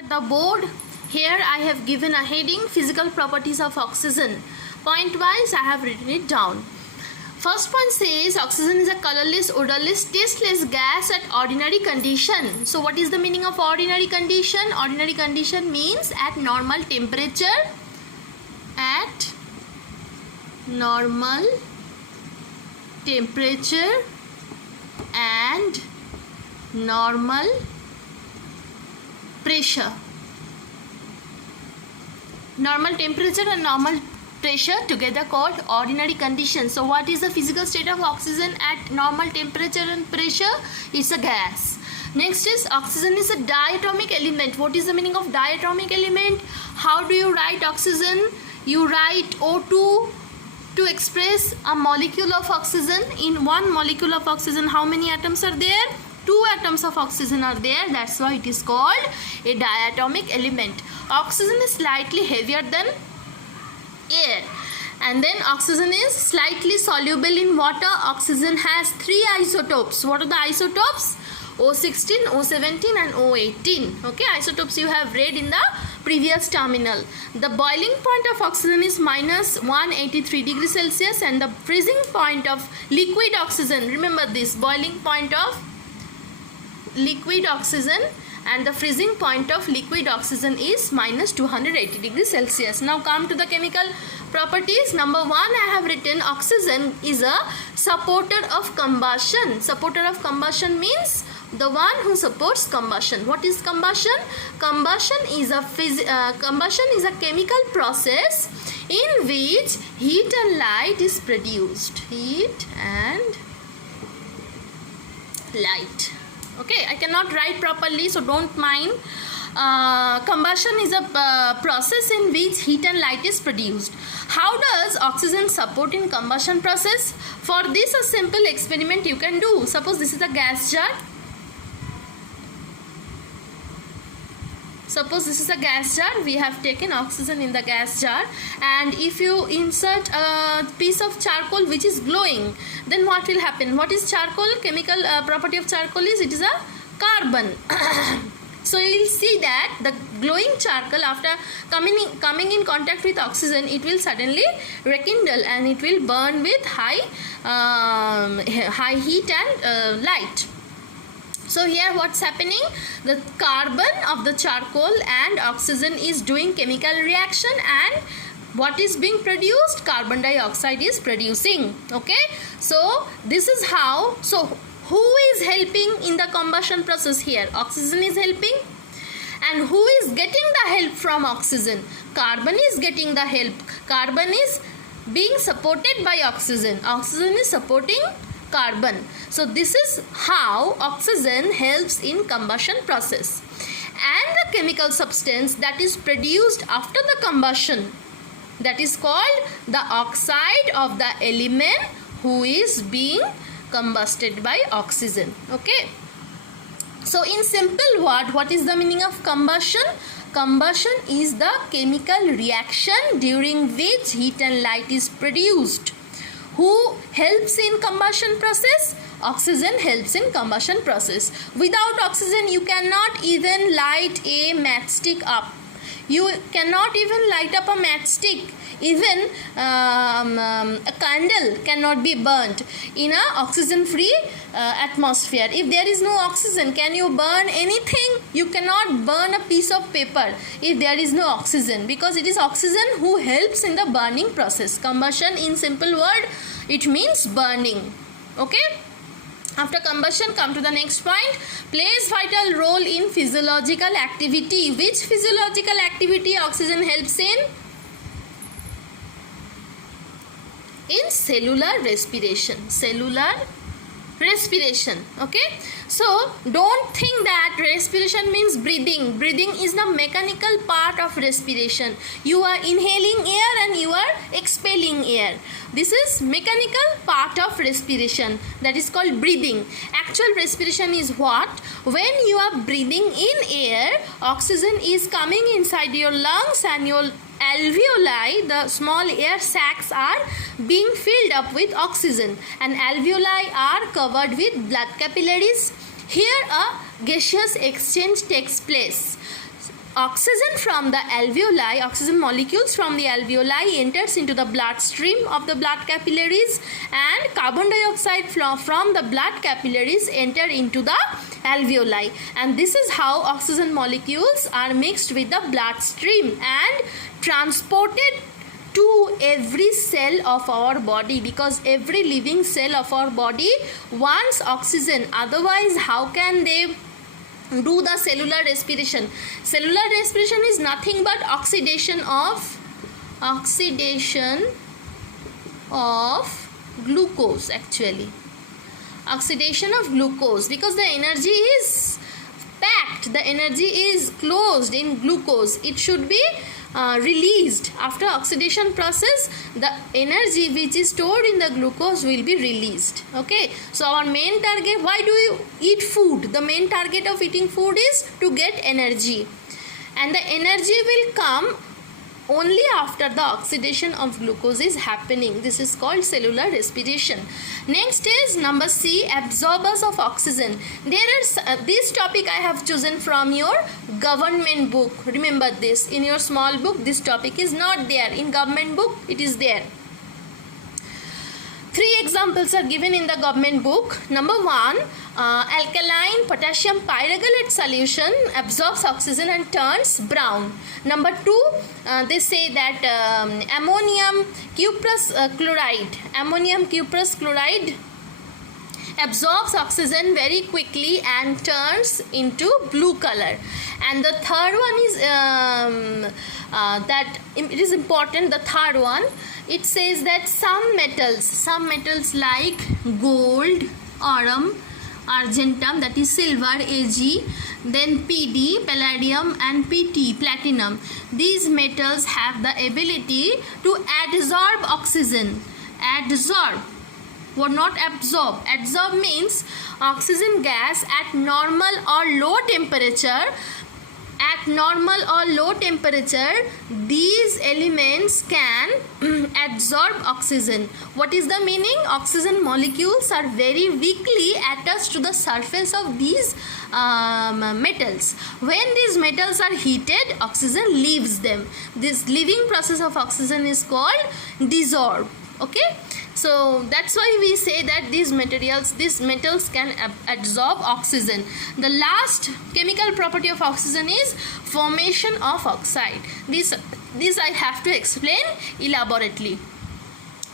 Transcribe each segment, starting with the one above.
At the board, here I have given a heading, physical properties of oxygen. Point wise I have written it down. First point says oxygen is a colorless, odorless, tasteless gas at ordinary condition. So what is the meaning of ordinary condition? Ordinary condition means at normal temperature. At normal temperature and normal pressure. Normal temperature and normal pressure together called ordinary conditions. So what is the physical state of oxygen at normal temperature and pressure? It's a gas. Next is oxygen is a diatomic element. What is the meaning of diatomic element? How do you write oxygen? You write O2 to express a molecule of oxygen. In one molecule of oxygen, how many atoms are there? 2 atoms of oxygen are there. That's why it is called a diatomic element. Oxygen is slightly heavier than air, and then oxygen is slightly soluble in water. Oxygen has 3 isotopes. What are the isotopes? O16, O17 and O18. Okay, isotopes you have read in the previous terminal. The boiling point of oxygen is minus 183 degrees Celsius, and the freezing point of liquid oxygen, remember this, boiling point of liquid oxygen and the freezing point of liquid oxygen is minus 280 degrees Celsius. Now come to the chemical properties. Number 1, I have written oxygen is a supporter of combustion. Supporter of combustion means the one who supports combustion. What is combustion? Combustion is a chemical process in which heat and light is produced. Heat and light. Okay, I cannot write properly, so don't mind. Combustion is a process in which heat and light is produced. How does oxygen support in combustion process? For this, a simple experiment you can do. Suppose this is a gas jar. Suppose this is a gas jar. We have taken oxygen in the gas jar, and if you insert a piece of charcoal which is glowing, then what will happen? What is charcoal? Chemical property of charcoal is it is a carbon. So you will see that the glowing charcoal, after coming in contact with oxygen, it will suddenly rekindle and it will burn with high heat and light. So here what's happening? The carbon of the charcoal and oxygen is doing chemical reaction, and what is being produced? Carbon dioxide is producing. Okay. So this is how. So who is helping in the combustion process here? Oxygen is helping. And who is getting the help from oxygen? Carbon is getting the help. Carbon is being supported by oxygen. Oxygen is supporting carbon. So this is how oxygen helps in combustion process. And the chemical substance that is produced after the combustion, that is called the oxide of the element who is being combusted by oxygen. Okay. So in simple word, what is the meaning of combustion? Combustion is the chemical reaction during which heat and light is produced. Who helps in combustion process? Oxygen helps in combustion process. Without oxygen, you cannot even light a matchstick up. You cannot even light up a matchstick. Even a candle cannot be burnt in a oxygen-free atmosphere. If there is no oxygen, can you burn anything? You cannot burn a piece of paper if there is no oxygen, because it is oxygen who helps in the burning process. Combustion, in simple word, it means burning. Okay. After combustion, come to the next point. Plays vital role in physiological activity. Which physiological activity oxygen helps in? In cellular respiration. Cellular respiration. Okay. So don't think that respiration means breathing. Breathing is the mechanical part of respiration. You are inhaling air and you are expelling air. This is mechanical part of respiration, that is called breathing. Actual respiration is what? When you are breathing in air, oxygen is coming inside your lungs and your alveoli, the small air sacs, are being filled up with oxygen, and alveoli are covered with blood capillaries. Here a gaseous exchange takes place. oxygen from the alveoli, oxygen molecules from the alveoli enters into the bloodstream of the blood capillaries, and carbon dioxide from the blood capillaries enter into the alveoli, and this is how oxygen molecules are mixed with the bloodstream and transported to every cell of our body, because every living cell of our body wants oxygen. Otherwise, how can they do the cellular respiration? Cellular respiration is nothing but oxidation of glucose, actually oxidation of glucose, because the energy is packed, the energy is closed in glucose. It should be released. After oxidation process, the energy which is stored in the glucose will be released. Okay, so our main target, why do you eat food? The main target of eating food is to get energy, and the energy will come only after the oxidation of glucose is happening. This is called cellular respiration. Next is number C, absorbers of oxygen. This topic I have chosen from your government book. Remember this, in your small book this topic is not there, in government book it is there. 3 examples are given in the government book. Number 1, alkaline potassium pyrogalate solution absorbs oxygen and turns brown. Number 2, they say that ammonium cuprous chloride absorbs oxygen very quickly and turns into blue color. And the third one is that it is important. The third one, it says that some metals like gold, argentum, that is silver, Ag, then Pd, palladium, and Pt, platinum. These metals have the ability to adsorb oxygen. Adsorb, not absorb. Adsorb means oxygen gas at normal or low temperature. At normal or low temperature, these elements can adsorb oxygen. What is the meaning? Oxygen molecules are very weakly attached to the surface of these metals. When these metals are heated, oxygen leaves them. This leaving process of oxygen is called desorb. Okay, so that's why we say that these metals can absorb oxygen. The last chemical property of oxygen is formation of oxide. This I have to explain elaborately.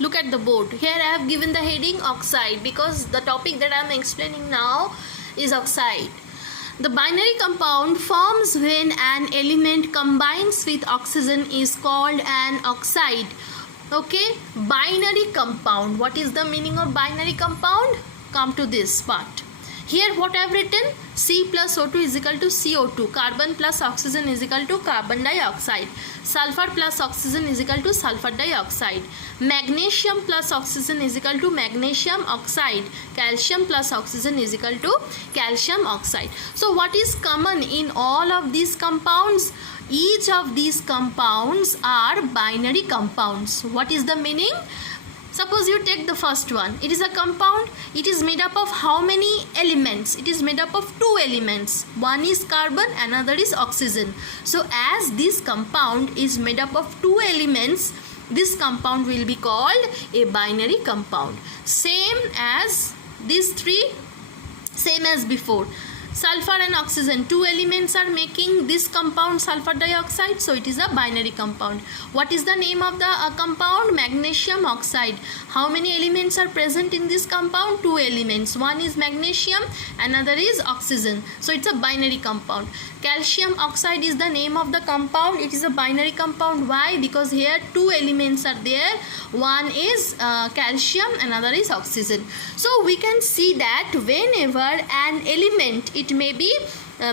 Look at the board. Here I have given the heading oxide, because the topic that I am explaining now is oxide. The binary compound forms when an element combines with oxygen is called an oxide. Okay, binary compound. What is the meaning of binary compound? Come to this part. Here what I have written, C plus O2 is equal to CO2, carbon plus oxygen is equal to carbon dioxide, sulfur plus oxygen is equal to sulfur dioxide, magnesium plus oxygen is equal to magnesium oxide, calcium plus oxygen is equal to calcium oxide. So what is common in all of these compounds? Each of these compounds are binary compounds. What is the meaning? Suppose you take the first one. It is a compound. It is made up of how many elements? It is made up of 2 elements. One is carbon, another is oxygen. So as this compound is made up of 2 elements, this compound will be called a binary compound. Same as these 3, same as before. Sulfur and oxygen, 2 elements are making this compound sulfur dioxide, so it is a binary compound. What is the name of the compound? Magnesium oxide. How many elements are present in this compound? 2 elements. One is magnesium, another is oxygen. So it's a binary compound. Calcium oxide is the name of the compound. It is a binary compound. Why? Because here 2 elements are there. One is calcium, another is oxygen. So we can see that whenever an element, it may be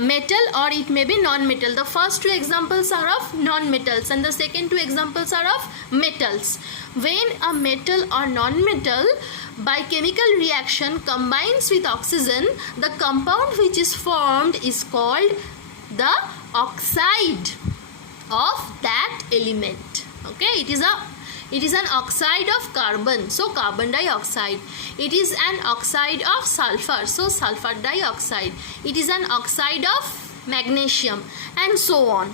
metal or it may be non-metal. The first 2 examples are of non-metals and the second 2 examples are of metals. When a metal or non-metal by chemical reaction combines with oxygen, the compound which is formed is called the oxide of that element. Okay, it is an oxide of carbon, so carbon dioxide. It is an oxide of sulfur, so sulfur dioxide. It is an oxide of magnesium, and so on.